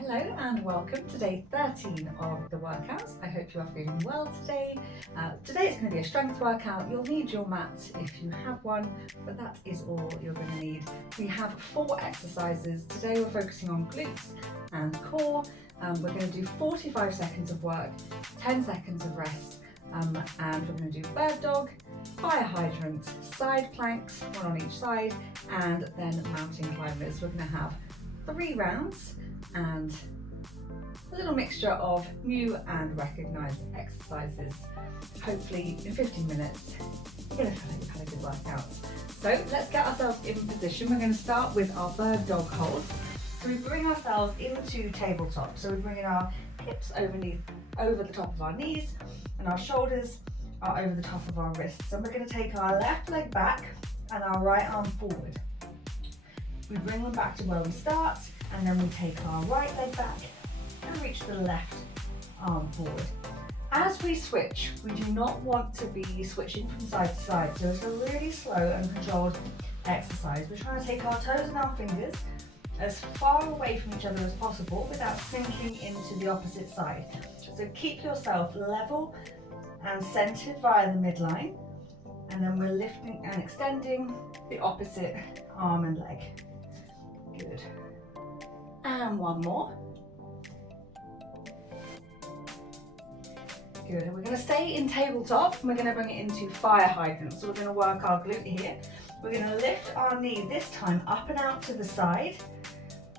Hello and welcome to day 13 of the workouts. I hope you are feeling well today. Today it's going to be a strength workout. You'll need your mat if you have one, but that is all you're going to need. We have 4 exercises. Today we're focusing on glutes and core. We're going to do 45 seconds of work, 10 seconds of rest, and we're going to do bird dog, fire hydrant, side planks, one on each side, and then mountain climbers. We're going to have 3 rounds and a little mixture of new and recognised exercises. Hopefully in 15 minutes you're going to feel like you've had a good workout. So let's get ourselves in position. We're going to start with our bird dog hold. So we bring ourselves into tabletop. So we're bringing our hips over the top of our knees, and our shoulders are over the top of our wrists. And we're going to take our left leg back and our right arm forward. We bring them back to where we start, and then we take our right leg back and reach the left arm forward. As we switch, we do not want to be switching from side to side, so it's a really slow and controlled exercise. We're trying to take our toes and our fingers as far away from each other as possible without sinking into the opposite side. So keep yourself level and centered via the midline, and then we're lifting and extending the opposite arm and leg. Good. And one more. Good. And we're going to stay in tabletop, and we're going to bring it into fire hydrant. So we're going to work our glute here. We're going to lift our knee this time up and out to the side.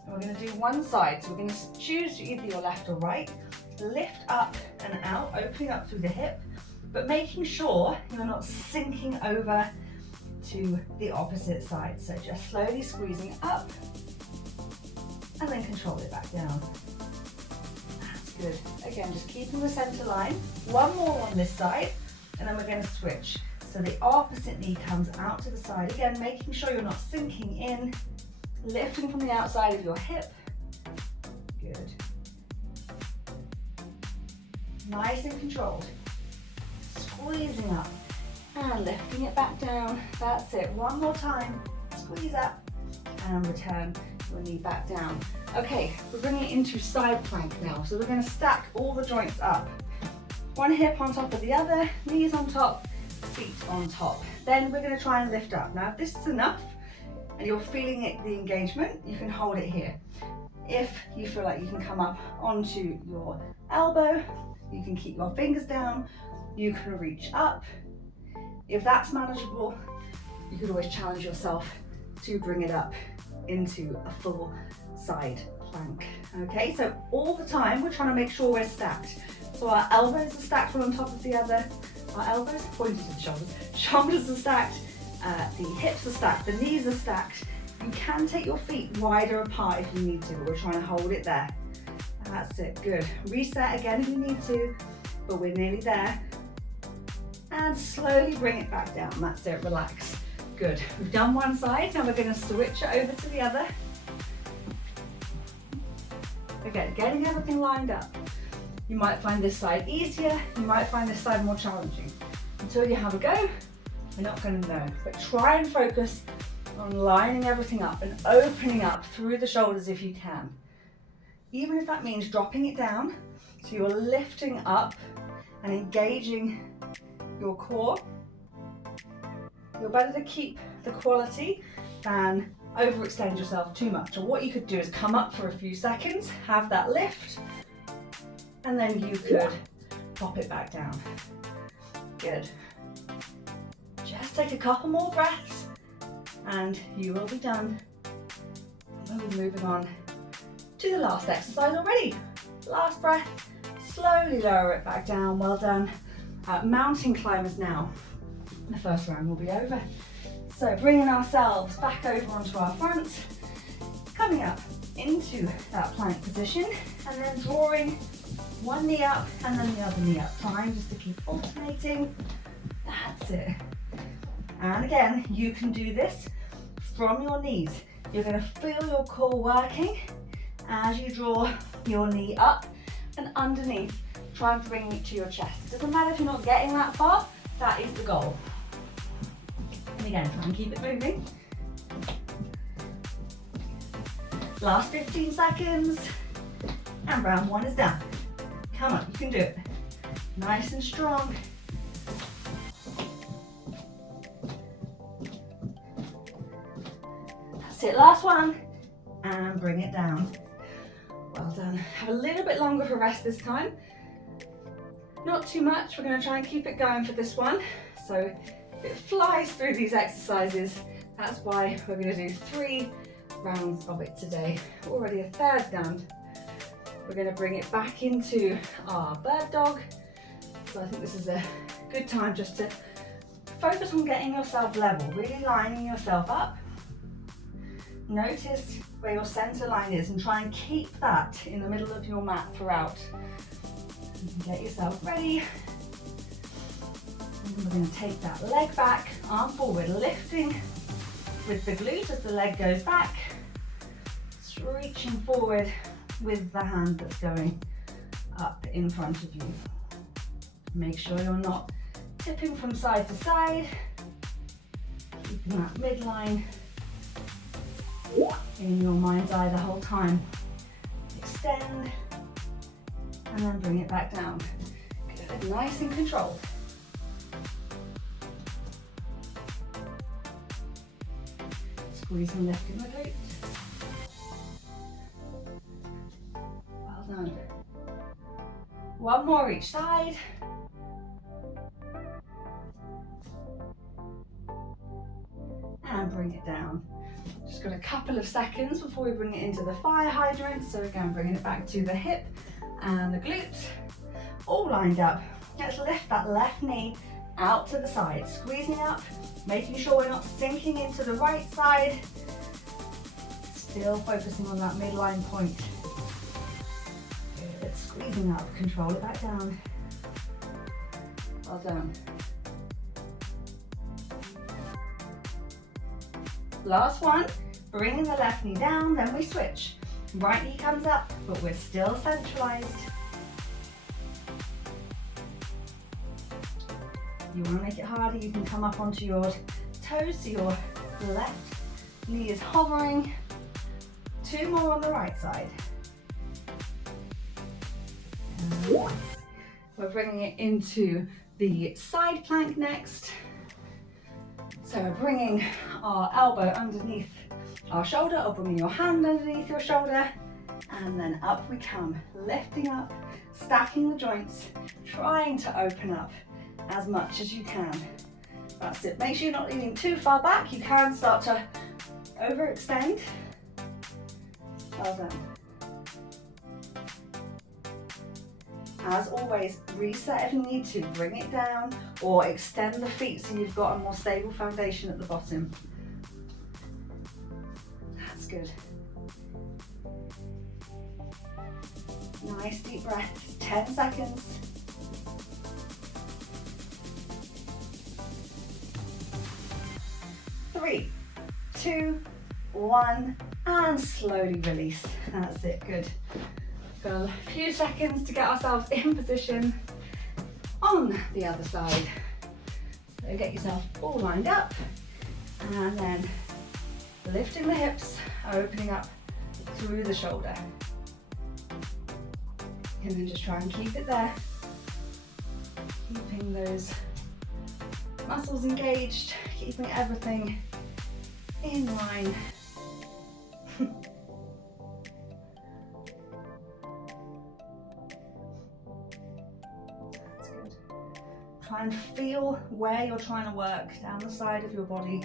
And we're going to do one side. So we're going to choose either your left or right. Lift up and out, opening up through the hip, but making sure you're not sinking over to the opposite side. So just slowly squeezing up and then control it back down. That's good. Again, just keeping the center line. One more on this side, and then we're going to switch. So the opposite knee comes out to the side. Again, making sure you're not sinking in, lifting from the outside of your hip. Good. Nice and controlled. Squeezing up and lifting it back down. That's it. One more time. Squeeze up and return your knee back down. Okay, we're bringing it into side plank now. So we're going to stack all the joints up. One hip on top of the other, knees on top, feet on top. Then we're going to try and lift up. Now if this is enough and you're feeling it, the engagement, you can hold it here. If you feel like you can come up onto your elbow, you can keep your fingers down, you can reach up. If that's manageable, you could always challenge yourself to bring it up into a full side plank. Okay, so all the time we're trying to make sure we're stacked. So our elbows are stacked one on top of the other. Our elbows are pointed to the shoulders. Shoulders are stacked. The hips are stacked. The knees are stacked. You can take your feet wider apart if you need to, but we're trying to hold it there. That's it. Good. Reset again if you need to, but we're nearly there. And slowly bring it back down. That's it. Relax. Good. We've done one side. Now we're going to switch it over to the other. Again, getting everything lined up. You might find this side easier. You might find this side more challenging. Until you have a go, we're not going to know. But try and focus on lining everything up and opening up through the shoulders if you can. Even if that means dropping it down, so you're lifting up and engaging your core. You're better to keep the quality than overextend yourself too much. And what you could do is come up for a few seconds, have that lift, and then you could pop it back down. Good. Just take a couple more breaths and you will be done. And we'll be moving on to the last exercise already. Last breath, slowly lower it back down. Well done. Mountain climbers now. The first round will be over. So bringing ourselves back over onto our front, coming up into that plank position, and then drawing one knee up and then the other knee up. Trying just to keep alternating. That's it. And again, you can do this from your knees. You're going to feel your core working as you draw your knee up and underneath. Try and bring it to your chest. It doesn't matter if you're not getting that far, that is the goal. And again, try and keep it moving. Last 15 seconds. And round one is done. Come on, you can do it. Nice and strong. That's it, last one. And bring it down. Well done. Have a little bit longer for rest this time. Not too much, we're going to try and keep it going for this one. So it flies through these exercises. That's why we're going to do 3 rounds of it today. Already a third done. We're going to bring it back into our bird dog. So I think this is a good time just to focus on getting yourself level, really lining yourself up. Notice where your center line is and try and keep that in the middle of your mat throughout. You can get yourself ready. And we're going to take that leg back, arm forward, lifting with the glute as the leg goes back. Reaching forward with the hand that's going up in front of you. Make sure you're not tipping from side to side. Keeping that midline in your mind's eye the whole time. Extend and then bring it back down. Good, nice and controlled. Squeeze and lift in the glutes. Well done. One more each side. And bring it down. Just got a couple of seconds before we bring it into the fire hydrant. So again, bringing it back to the hip and the glutes, all lined up. Let's lift that left knee out to the side, squeezing up, making sure we're not sinking into the right side. Still focusing on that midline point. Good, squeezing up, control it back down. Well done. Last one, bringing the left knee down, then we switch. Right knee comes up, but we're still centralized. You want to make it harder, you can come up onto your toes, so your left knee is hovering. 2 more on the right side. And we're bringing it into the side plank next. So we're bringing our elbow underneath our shoulder, or bringing your hand underneath your shoulder, and then up we come, lifting up, stacking the joints, trying to open up as much as you can. That's it. Make sure you're not leaning too far back. You can start to overextend. Well done. As always, reset if you need to, bring it down or extend the feet so you've got a more stable foundation at the bottom. That's good. Nice deep breaths, 10 seconds. Three, 2, 1, and slowly release. That's it, good. Got a few seconds to get ourselves in position on the other side. So get yourself all lined up, and then lifting the hips, opening up through the shoulder. And then just try and keep it there. Keeping those muscles engaged, keeping everything in line. That's good. Try and feel where you're trying to work down the side of your body.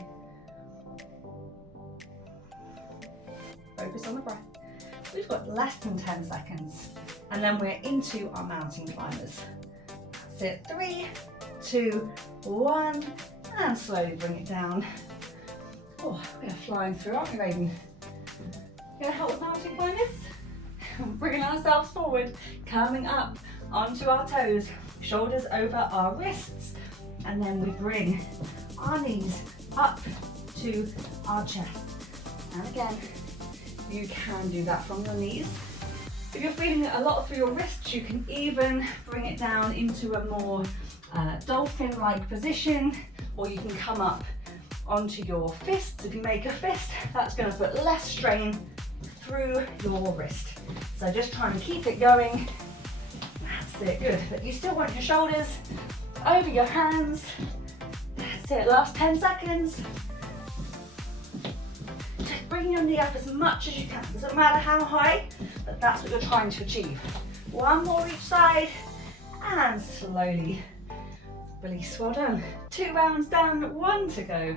Focus on the breath. We've got less than 10 seconds, and then we're into our mountain climbers. That's it. 3, 2, 1, and slowly bring it down. Oh, we are flying through, aren't we, Raven? Gonna help with mountain climbers? Bringing ourselves forward, coming up onto our toes, shoulders over our wrists, and then we bring our knees up to our chest. And again, you can do that from your knees. If you're feeling it a lot through your wrists, you can even bring it down into a more dolphin-like position, or you can come up onto your fists. If you make a fist, that's going to put less strain through your wrist. So just try and keep it going. That's it, good. But you still want your shoulders over your hands. That's it, last 10 seconds. Just bring your knee up as much as you can. Doesn't matter how high, but that's what you're trying to achieve. One more each side, and slowly release. Well done. 2 rounds done, 1 to go.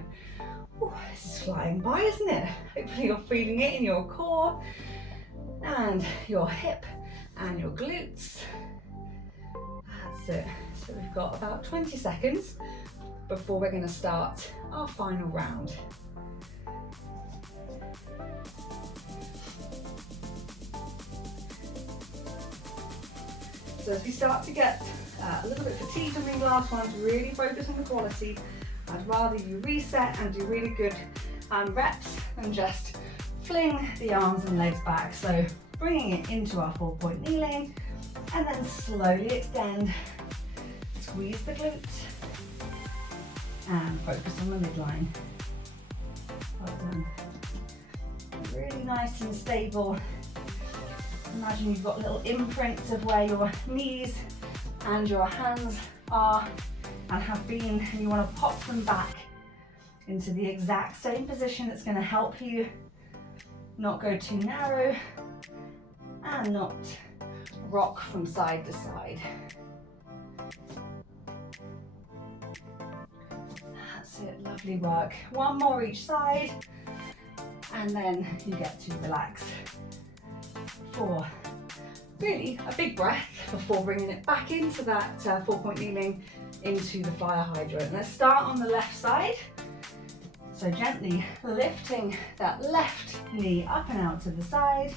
Ooh, this is flying by, isn't it? Hopefully you're feeling it in your core and your hip and your glutes. That's it. So we've got about 20 seconds before we're going to start our final round. So as we start to get a little bit fatigued on these last ones, really focus on the quality. I'd rather you reset and do really good reps than just fling the arms and legs back. So bringing it into our 4-point kneeling and then slowly extend, squeeze the glutes and focus on the midline. Well done. Really nice and stable. Imagine you've got little imprints of where your knees and your hands are and have been, and you want to pop them back into the exact same position. That's going to help you not go too narrow and not rock from side to side. That's it, lovely work. One more each side, and then you get to relax for really a big breath before bringing it back into that 4-point kneeling into the fire hydrant. Let's start on the left side. So gently lifting that left knee up and out to the side.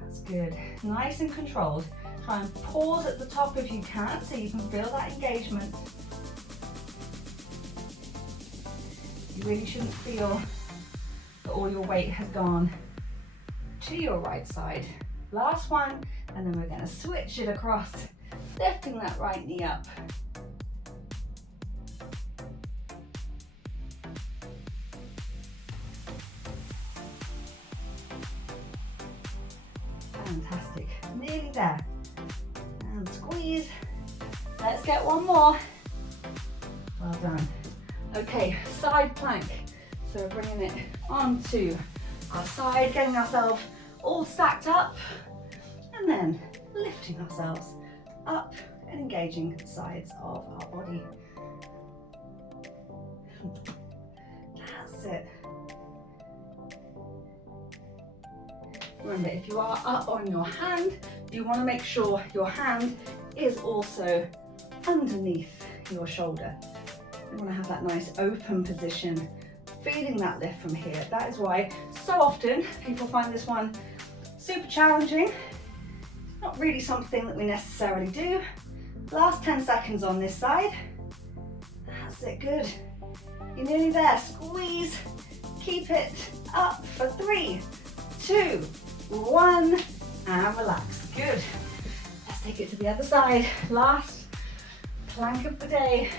That's good. Nice and controlled. Try and pause at the top if you can so you can feel that engagement. You really shouldn't feel that all your weight has gone to your right side. Last one, and then we're going to switch it across, lifting that right knee up. Fantastic, nearly there. And squeeze. Let's get one more. Well done. Okay, side plank. So we're bringing it onto our side, getting ourselves all stacked up, and then lifting ourselves up and engaging the sides of our body. That's it. Remember, if you are up on your hand, you want to make sure your hand is also underneath your shoulder. You want to have that nice open position, feeling that lift from here. That is why so often people find this one super challenging. It's not really something that we necessarily do. Last 10 seconds on this side. That's it, good. You're nearly there. Squeeze, keep it up for 3, 2, 1, and relax. Good. Let's take it to the other side. Last plank of the day.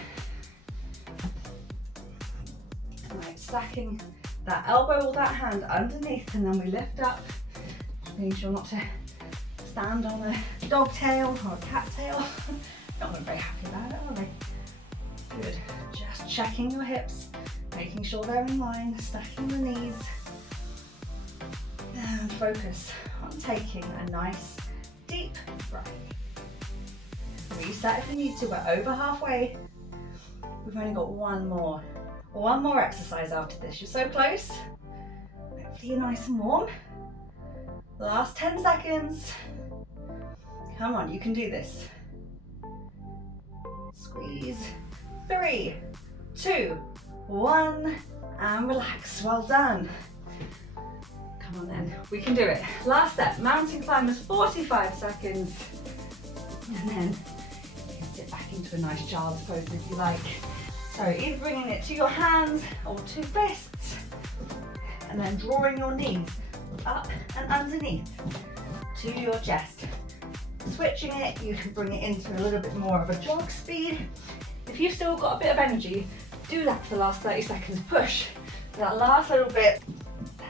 Right, stacking that elbow or that hand underneath, and then we lift up. Making sure not to stand on a dog tail or a cat tail. Not very happy about it, are they? Good. Just checking your hips, making sure they're in line, stacking the knees. And focus on taking a nice deep breath. Reset if you need to, we're over halfway. We've only got one more exercise after this. You're so close. Hopefully you're nice and warm. Last 10 seconds. Come on, you can do this. Squeeze. 3, 2, 1, and relax. Well done. Come on then, we can do it. Last set, mountain climbers, 45 seconds. And then you can sit back into a nice child's pose if you like. So either bringing it to your hands or to fists, and then drawing your knees up and underneath to your chest. Switching it, you can bring it into a little bit more of a jog speed. If you've still got a bit of energy, do that for the last 30 seconds. Push, That last little bit,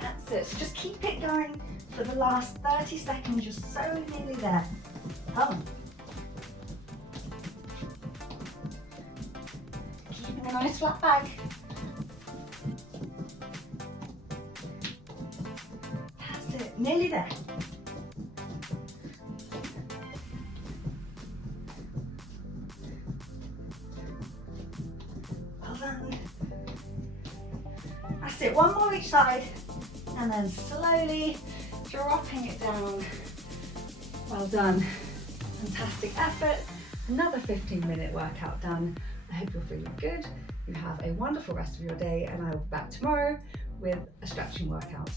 that's it. So just keep it going for the last 30 seconds. You're so nearly there. Come on. Keeping a nice flat back. That's it, nearly there. Well done. That's it, one more each side, and then slowly dropping it down. Well done. Fantastic effort. Another 15-minute workout done. I hope you're feeling good. You have a wonderful rest of your day, and I will be back tomorrow with a stretching workout.